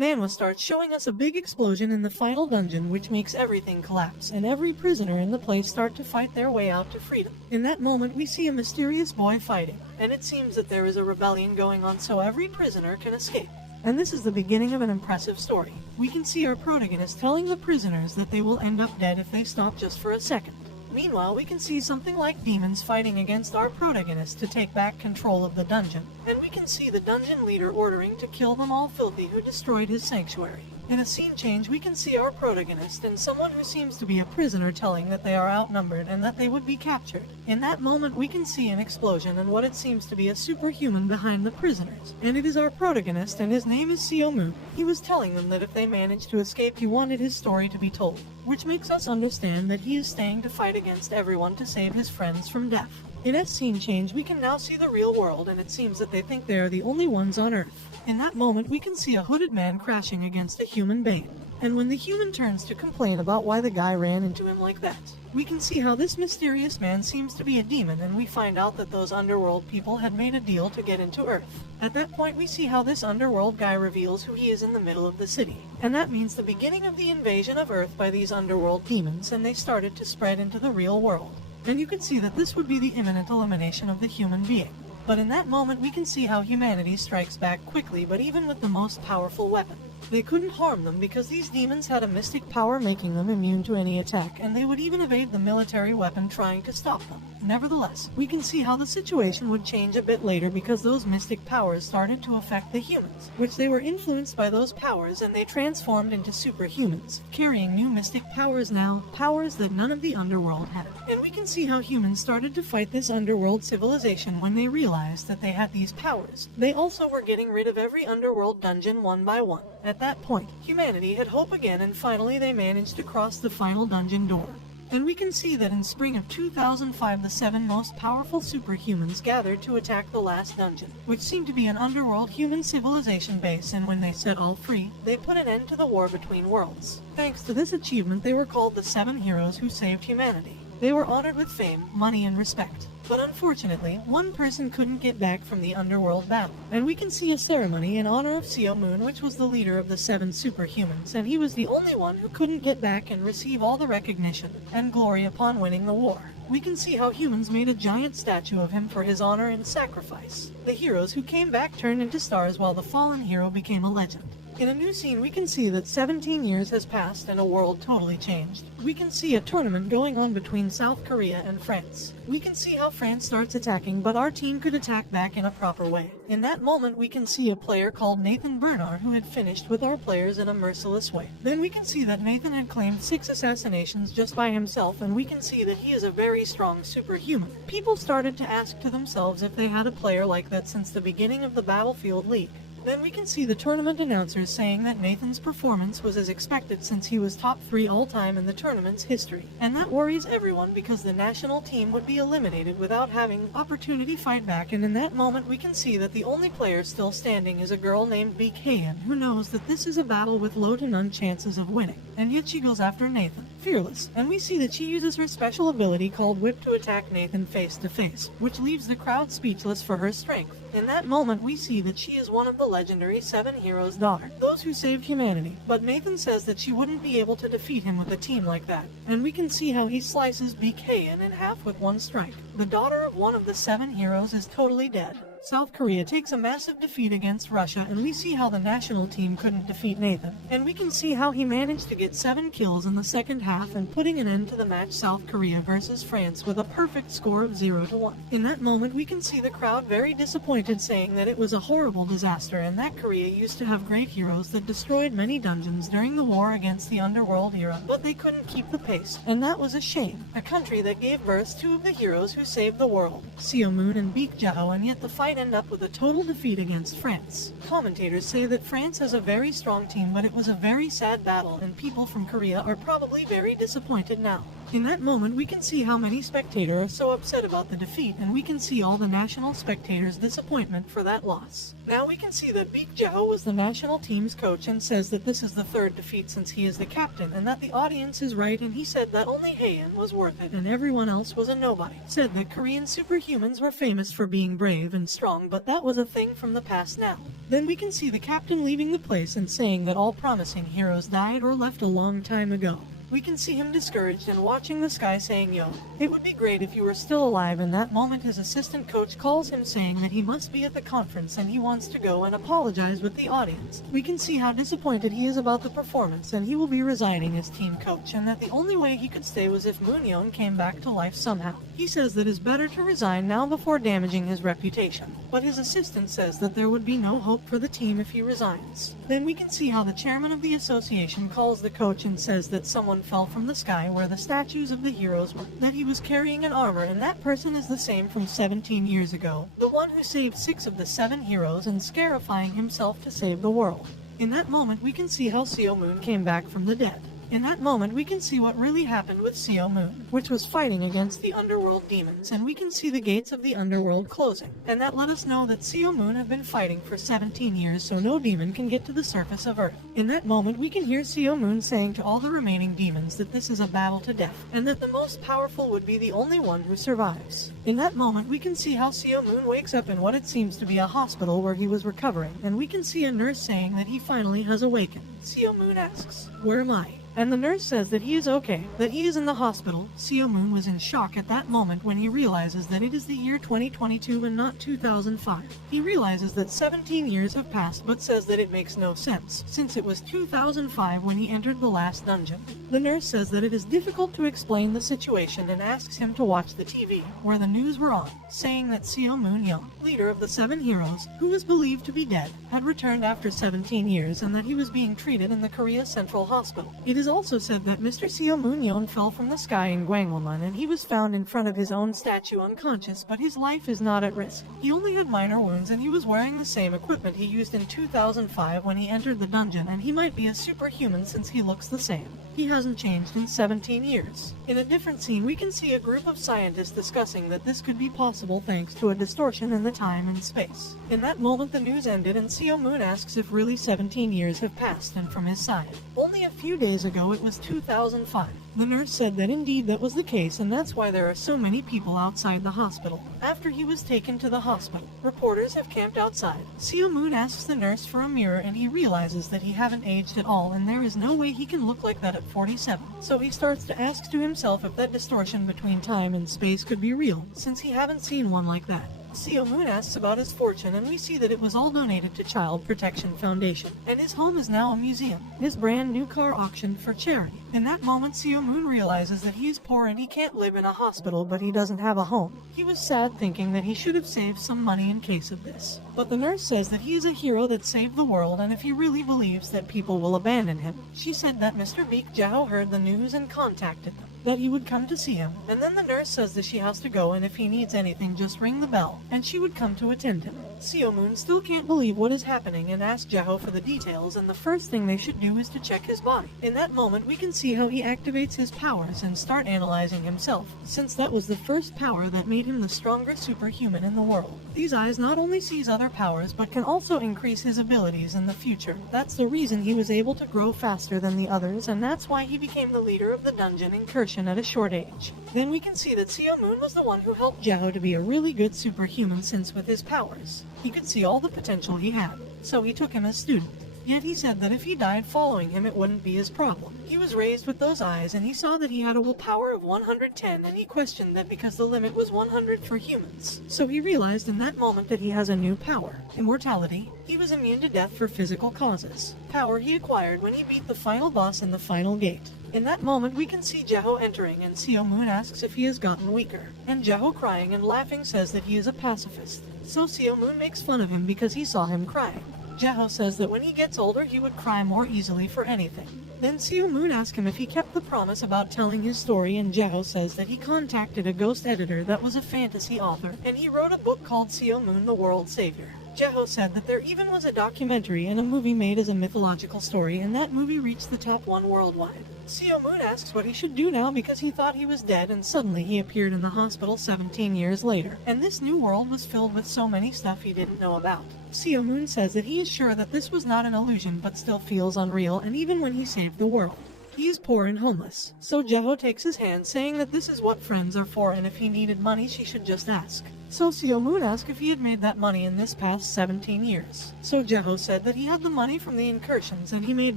Manwa starts showing us a big explosion in the final dungeon which makes everything collapse, and every prisoner in the place start to fight their way out to freedom. In that moment we see a mysterious boy fighting, and it seems that there is a rebellion going on so every prisoner can escape. And this is the beginning of an impressive story. We can see our protagonist telling the prisoners that they will end up dead if they stop just for a second. Meanwhile, we can see something like demons fighting against our protagonist to take back control of the dungeon, and we can see the dungeon leader ordering to kill them all filthy who destroyed his sanctuary. In a scene change, we can see our protagonist and someone who seems to be a prisoner telling that they are outnumbered and that they would be captured. In that moment, we can see an explosion and what it seems to be a superhuman behind the prisoners. And it is our protagonist, and his name is Seo Moon. He was telling them that if they managed to escape, he wanted his story to be told, which makes us understand that he is staying to fight against everyone to save his friends from death. In a scene change, we can now see the real world, and it seems that they think they are the only ones on Earth. In that moment, we can see a hooded man crashing against a human being. And when the human turns to complain about why the guy ran into him like that, we can see how this mysterious man seems to be a demon, and we find out that those underworld people had made a deal to get into Earth. At that point, we see how this underworld guy reveals who he is in the middle of the city. And that means the beginning of the invasion of Earth by these underworld demons, and they started to spread into the real world. And you can see that this would be the imminent elimination of the human being. But in that moment, we can see how humanity strikes back quickly, but even with the most powerful weapon, they couldn't harm them because these demons had a mystic power making them immune to any attack, and they would even evade the military weapon trying to stop them. Nevertheless, we can see how the situation would change a bit later because those mystic powers started to affect the humans, which they were influenced by those powers and they transformed into superhumans, carrying new mystic powers now, powers that none of the underworld had. And we can see how humans started to fight this underworld civilization when they realized that they had these powers. They also were getting rid of every underworld dungeon one by one. At that point, humanity had hope again, and finally they managed to cross the final dungeon door. And we can see that in spring of 2005, the 7 most powerful superhumans gathered to attack the last dungeon, which seemed to be an underworld human civilization base, and when they set all free, they put an end to the war between worlds. Thanks to this achievement, they were called the 7 heroes who saved humanity. They were honored with fame, money, and respect. But unfortunately, one person couldn't get back from the underworld battle. And we can see a ceremony in honor of Seo Moon, which was the leader of the 7 superhumans, and he was the only one who couldn't get back and receive all the recognition and glory upon winning the war. We can see how humans made a giant statue of him for his honor and sacrifice. The heroes who came back turned into stars while the fallen hero became a legend. In a new scene, we can see that 17 years has passed and a world totally changed. We can see a tournament going on between South Korea and France. We can see how France starts attacking, but our team could attack back in a proper way. In that moment, we can see a player called Nathan Bernard who had finished with our players in a merciless way. Then we can see that Nathan had claimed 6 assassinations just by himself, and we can see that he is a very strong superhuman. People started to ask to themselves if they had a player like that since the beginning of the Battlefield League. Then we can see the tournament announcers saying that Nathan's performance was as expected since he was top 3 all-time in the tournament's history. And that worries everyone because the national team would be eliminated without having opportunity fight back, and in that moment we can see that the only player still standing is a girl named Beek Hayan, who knows that this is a battle with low to none chances of winning. And yet she goes after Nathan, fearless, and we see that she uses her special ability called Whip to attack Nathan face to face, which leaves the crowd speechless for her strength. In that moment, we see that she is one of the legendary 7 heroes' daughter, those who saved humanity. But Nathan says that she wouldn't be able to defeat him with a team like that. And we can see how he slices Beek Hayan in half with one strike. The daughter of one of the 7 heroes is totally dead. South Korea takes a massive defeat against Russia, and we see how the national team couldn't defeat Nathan. And we can see how he managed to get 7 kills in the second half and putting an end to the match South Korea versus France with a perfect score of 0-1. In that moment, we can see the crowd very disappointed, saying that it was a horrible disaster and that Korea used to have great heroes that destroyed many dungeons during the war against the underworld era, but they couldn't keep the pace, and that was a shame. A country that gave birth to 2 of the heroes who saved the world, Seo Moon and Beek Jao, and yet the fight end up with a total defeat against France. Commentators say that France has a very strong team, but it was a very sad battle, and people from Korea are probably very disappointed now. In that moment, we can see how many spectators are so upset about the defeat, and we can see all the national spectators' disappointment for that loss. Now we can see that Beek Jao was the national team's coach and says that this is the 3rd defeat since he is the captain, and that the audience is right, and he said that only Hayan was worth it and everyone else was a nobody. Said that Korean superhumans were famous for being brave and strong strong, but that was a thing from the past now. Then we can see the captain leaving the place and saying that all promising heroes died or left a long time ago. We can see him discouraged and watching the sky saying, "Yo, it would be great if you were still alive." In that moment his assistant coach calls him saying that he must be at the conference and he wants to go and apologize with the audience. We can see how disappointed he is about the performance and he will be resigning as team coach, and that the only way he could stay was if Moon-yeon came back to life somehow. He says that it's better to resign now before damaging his reputation, but his assistant says that there would be no hope for the team if he resigns. Then we can see how the chairman of the association calls the coach and says that someone fell from the sky where the statues of the heroes were, that he was carrying an armor, and that person is the same from 17 years ago, the one who saved 6 of the 7 heroes and scarifying himself to save the world. In that moment we can see how Seo Moon came back from the dead. In that moment we can see what really happened with Seo Moon, which was fighting against the underworld demons, and we can see the gates of the underworld closing. And that let us know that Seo Moon have been fighting for 17 years so no demon can get to the surface of Earth. In that moment we can hear Seo Moon saying to all the remaining demons that this is a battle to death, and that the most powerful would be the only one who survives. In that moment we can see how Seo Moon wakes up in what it seems to be a hospital where he was recovering, and we can see a nurse saying that he finally has awakened. Seo Moon asks, "Where am I?" And the nurse says that he is okay, that he is in the hospital. Seo Moon was in shock at that moment when he realizes that it is the year 2022 and not 2005. He realizes that 17 years have passed, but says that it makes no sense, since it was 2005 when he entered the last dungeon. The nurse says that it is difficult to explain the situation and asks him to watch the TV, where the news were on, saying that Seo Moon-yeon, leader of the 7 heroes, who was believed to be dead, had returned after 17 years and that he was being treated in the Korea Central Hospital. It is also said that Mr. Seo Moon-yeon fell from the sky in Gwanghwamun and he was found in front of his own statue unconscious, but his life is not at risk. He only had minor wounds and he was wearing the same equipment he used in 2005 when he entered the dungeon, and he might be a superhuman since he looks the same. He hasn't changed in 17 years. In a different scene we can see a group of scientists discussing that this could be possible thanks to a distortion in the time and space. In that moment the news ended and Seo Moon asks if really 17 years have passed, and from his side, only a few days ago it was 2005. The nurse said that indeed that was the case, and that's why there are so many people outside the hospital. After he was taken to the hospital, reporters have camped outside. Seo Moon asks the nurse for a mirror and he realizes that he haven't aged at all and there is no way he can look like that at 47. So he starts to ask to himself if that distortion between time and space could be real, since he haven't seen one like that. Seo Moon asks about his fortune and we see that it was all donated to Child Protection Foundation, and his home is now a museum. His brand new car auctioned for charity. In that moment Seo Moon realizes that he's poor and he can't live in a hospital, but he doesn't have a home. He was sad thinking that he should have saved some money in case of this. But the nurse says that he is a hero that saved the world, and if he really believes that people will abandon him. She said that Mr. Baek Jao heard the news and contacted them, that he would come to see him, and then the nurse says that she has to go and if he needs anything just ring the bell, and she would come to attend him. Seo Moon still can't believe what is happening and asks Jao for the details, and the first thing they should do is to check his body. In that moment we can see how he activates his powers and start analyzing himself, since that was the first power that made him the strongest superhuman in the world. These eyes not only sees other powers but can also increase his abilities in the future. That's the reason he was able to grow faster than the others, and that's why he became the leader of the dungeon incursion at a short age. Then we can see that Seo Moon was the one who helped Jao to be a really good superhuman, since with his powers, he could see all the potential he had, so he took him as student. Yet he said that if he died following him it wouldn't be his problem. He was raised with those eyes and he saw that he had a willpower of 110, and he questioned that because the limit was 100 for humans. So he realized in that moment that he has a new power, immortality. He was immune to death for physical causes, power he acquired when he beat the final boss in the final gate. In that moment we can see Jao entering and Seo Moon asks if he has gotten weaker, and Jao, crying and laughing, says that he is a pacifist. So Seo Moon makes fun of him because he saw him crying. Jao says that when he gets older he would cry more easily for anything. Then Seo Moon asks him if he kept the promise about telling his story, and Jao says that he contacted a ghost editor that was a fantasy author, and he wrote a book called Seo Moon the World Savior. Jao said that there even was a documentary and a movie made as a mythological story, and that movie reached the top 1 worldwide. Seo Moon asks what he should do now because he thought he was dead, and suddenly he appeared in the hospital 17 years later, and this new world was filled with so many stuff he didn't know about. Seo Moon says that he is sure that this was not an illusion but still feels unreal, and even when he saved the world, He is poor and homeless. So Jeho takes his hand, saying that this is what friends are for, and if he needed money, she should just ask. So Seo Moon asked if he had made that money in this past 17 years. So Jeho said that he had the money from the incursions and he made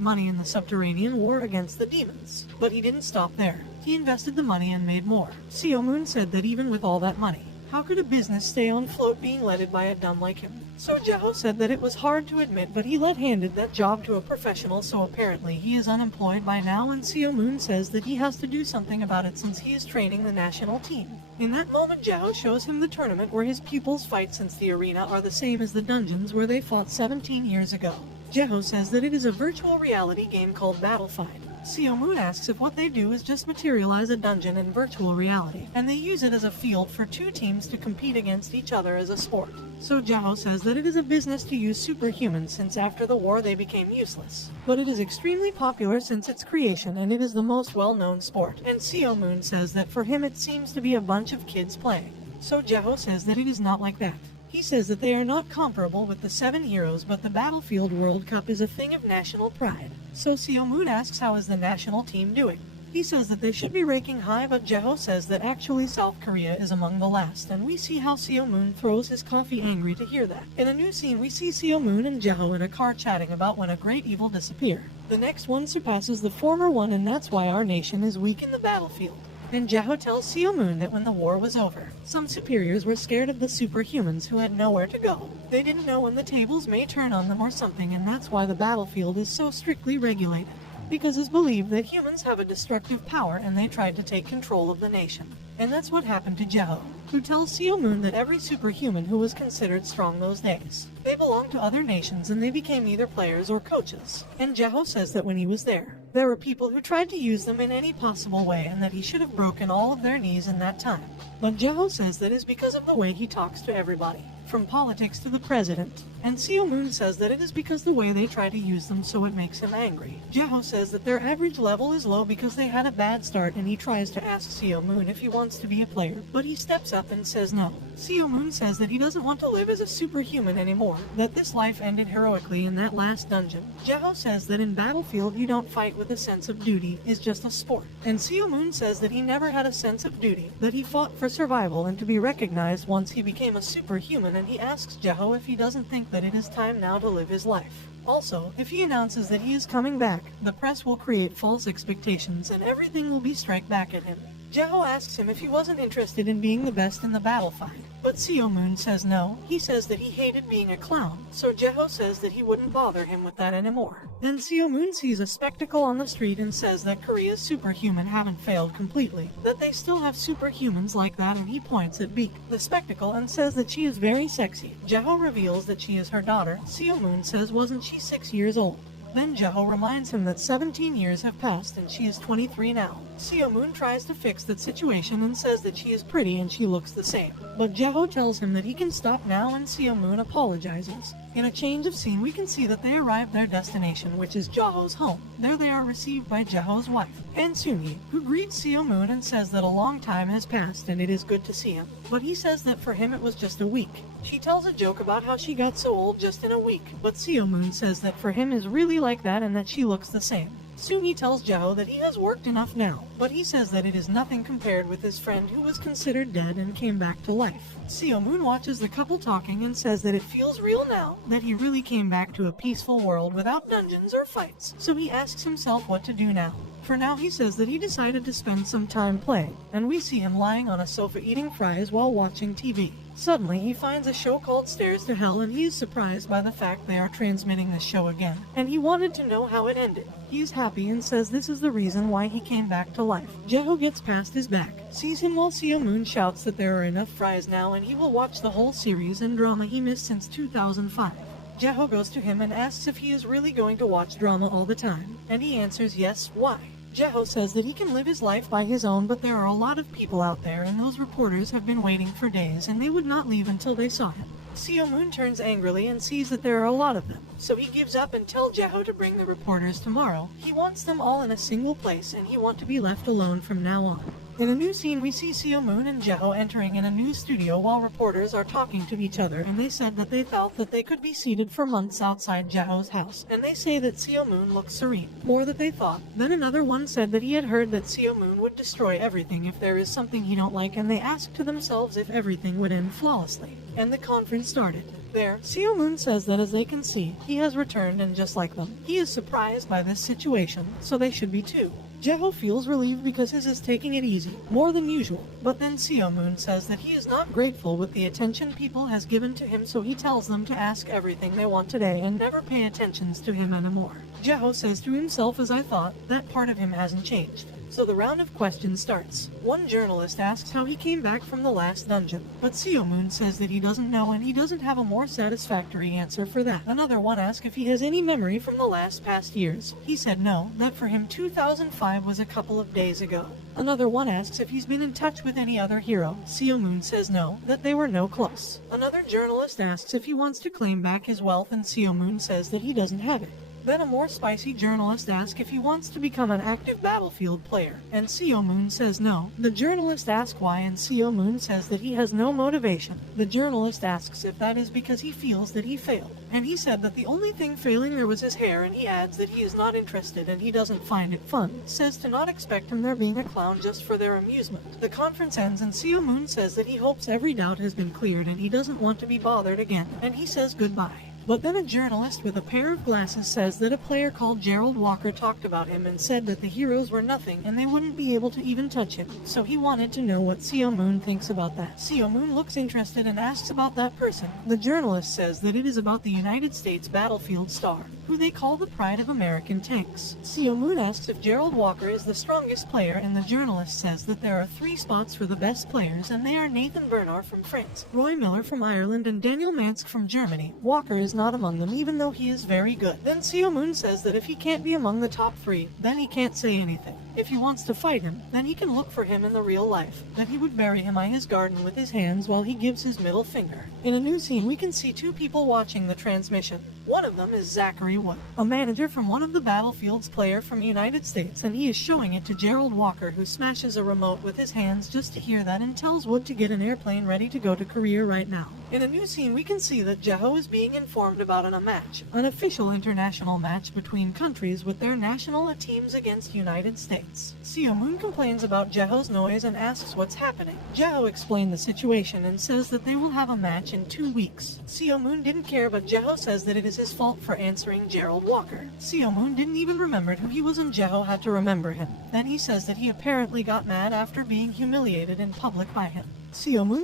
money in the subterranean war against the demons. But he didn't stop there. He invested the money and made more. Seo Moon said that even with all that money, how could a business stay on float being led by a dumb like him? So Jeho said that it was hard to admit, but he handed that job to a professional, so apparently he is unemployed by now, and Seo Moon says that he has to do something about it since he is training the national team. In that moment, Jeho shows him the tournament where his pupils fight, since the arena are the same as the dungeons where they fought 17 years ago. Jeho says that it is a virtual reality game called Battlefied. Seo Moon asks if what they do is just materialize a dungeon in virtual reality, and they use it as a field for two teams to compete against each other as a sport. So Jeho says that it is a business to use superhumans since after the war they became useless. But it is extremely popular since its creation, and it is the most well-known sport. And Seo Moon says that for him it seems to be a bunch of kids playing. So Jeho says that it is not like that. He says that they are not comparable with the 7 heroes, but the Battlefield World Cup is a thing of national pride. So Seo Moon asks how is the national team doing. He says that they should be ranking high, but Jeho says that actually South Korea is among the last, and we see how Seo Moon throws his coffee, angry to hear that. In a new scene, we see Seo Moon and Jeho in a car chatting about when a great evil disappeared. The next one surpasses the former one, and that's why our nation is weak in the battlefield. And Jeho tells Seo Moon that when the war was over, some superiors were scared of the superhumans who had nowhere to go. They didn't know when the tables may turn on them or something, and that's why the battlefield is so strictly regulated. Because it's believed that humans have a destructive power and they tried to take control of the nation. And that's what happened to Jeho, who tells Seo Moon that every superhuman who was considered strong those days, they belonged to other nations and they became either players or coaches. And Jeho says that when he was there were people who tried to use them in any possible way and that he should have broken all of their knees in that time. But Jeho says that is because of the way he talks to everybody, from politics to the president. And Seo Moon says that it is because the way they try to use them, so it makes him angry. Jeho says that their average level is low because they had a bad start, and he tries to ask Seo Moon if he wants to be a player, but he steps up and says no. Seo Moon says that he doesn't want to live as a superhuman anymore, that this life ended heroically in that last dungeon. Jeho says that in Battlefield you don't fight with a sense of duty, it's just a sport. And Seo Moon says that he never had a sense of duty, that he fought for survival and to be recognized once he became a superhuman, and he asks Jeho if he doesn't think that it is time now to live his life. Also, if he announces that he is coming back, the press will create false expectations and everything will be strike back at him. Jeho asks him if he wasn't interested in being the best in the Battlefield, but Seo Moon says no. He says that he hated being a clown, so Jeho says that he wouldn't bother him with that anymore. Then Seo Moon sees a spectacle on the street and says that Korea's superhuman haven't failed completely, that they still have superhumans like that, and he points at Beak, the spectacle, and says that she is very sexy. Jeho reveals that she is her daughter. Seo Moon says wasn't she 6 years old? Then Jeho reminds him that 17 years have passed and she is 23 now. Seo Moon tries to fix that situation and says that she is pretty and she looks the same. But Jeho tells him that he can stop now, and Seo Moon apologizes. In a change of scene, we can see that they arrive their destination, which is Jeho's home. There they are received by Jeho's wife, and Sunyi, who greets Seo Moon and says that a long time has passed and it is good to see him. But he says that for him it was just a week. She tells a joke about how she got so old just in a week, but Seo Moon says that for him is really like that and that she looks the same. Sunyi tells Jeho that he has worked enough now, but he says that it is nothing compared with his friend who was considered dead and came back to life. Seo Moon watches the couple talking and says that it feels real now, that he really came back to a peaceful world without dungeons or fights, so he asks himself what to do now. For now, he says that he decided to spend some time playing, and we see him lying on a sofa eating fries while watching TV. Suddenly, he finds a show called Stairs to Hell, and he is surprised by the fact they are transmitting the show again, and he wanted to know how it ended. He is happy and says this is the reason why he came back to life. Jeho gets past his back, sees him while Seo Moon shouts that there are enough fries now and he will watch the whole series and drama he missed since 2005. Jeho goes to him and asks if he is really going to watch drama all the time, and he answers yes. Why? Jeho says that he can live his life by his own, but there are a lot of people out there and those reporters have been waiting for days and they would not leave until they saw him. Seo Moon turns angrily and sees that there are a lot of them, so he gives up and tells Jeho to bring the reporters tomorrow. He wants them all in a single place and he wants to be left alone from now on. In a new scene, we see Seo Moon and Jeho entering in a new studio while reporters are talking to each other, and they said that they felt that they could be seated for months outside Jeho's house, and they say that Seo Moon looks serene, more than they thought. Then another one said that he had heard that Seo Moon would destroy everything if there is something he don't like, and they asked to themselves if everything would end flawlessly. And the conference started. There, Seo Moon says that as they can see, he has returned, and just like them, he is surprised by this situation, so they should be too. Jeho feels relieved because his is taking it easy, more than usual, but then Seo Moon says that he is not grateful with the attention people has given to him, so he tells them to ask everything they want today and never pay attentions to him anymore. Jeho says to himself, as I thought, that part of him hasn't changed. So the round of questions starts. One journalist asks how he came back from the last dungeon, but Seo Moon says that he doesn't know and he doesn't have a more satisfactory answer for that. Another one asks if he has any memory from the last past years. He said no, that for him 2005 was a couple of days ago. Another one asks if he's been in touch with any other hero. Seo Moon says no, that they were no close. Another journalist asks if he wants to claim back his wealth, and Seo Moon says that he doesn't have it. Then a more spicy journalist asks if he wants to become an active Battlefield player, and Seo Moon says no. The journalist asks why, and Seo Moon says that he has no motivation. The journalist asks if that is because he feels that he failed, and he said that the only thing failing there was his hair, and he adds that he is not interested and he doesn't find it fun. Says to not expect him there being a clown just for their amusement. The conference ends and Seo Moon says that he hopes every doubt has been cleared and he doesn't want to be bothered again, and he says goodbye. But then a journalist with a pair of glasses says that a player called Gerald Walker talked about him and said that the heroes were nothing and they wouldn't be able to even touch him. So he wanted to know what Seo Moon thinks about that. Seo Moon looks interested and asks about that person. The journalist says that it is about the United States Battlefield star, who they call the pride of American tanks. Seo Moon asks if Gerald Walker is the strongest player, and the journalist says that there are 3 spots for the best players, and they are Nathan Bernard from France, Roy Miller from Ireland, and Daniel Mansk from Germany. Walker is not among them, even though he is very good. Then Seo Moon says that if he can't be among the top 3, then he can't say anything. If he wants to fight him, then he can look for him in the real life. That he would bury him in his garden with his hands while he gives his middle finger. In a new scene, we can see 2 people watching the transmission. One of them is Zachary Wood, a manager from one of the Battlefield's player from the United States, and he is showing it to Gerald Walker, who smashes a remote with his hands just to hear that and tells Wood to get an airplane ready to go to Korea right now. In a new scene, we can see that Jeho is being informed about a match, an official international match between countries with their national teams against United States. Seo Moon complains about Jeho's noise and asks what's happening. Jeho explained the situation and says that they will have a match in 2 weeks. Seo Moon didn't care, but Jeho says that it is his fault for answering Gerald Walker. Seo Moon didn't even remember who he was, and Jeho had to remember him. Then he says that he apparently got mad after being humiliated in public by him. Seo Moon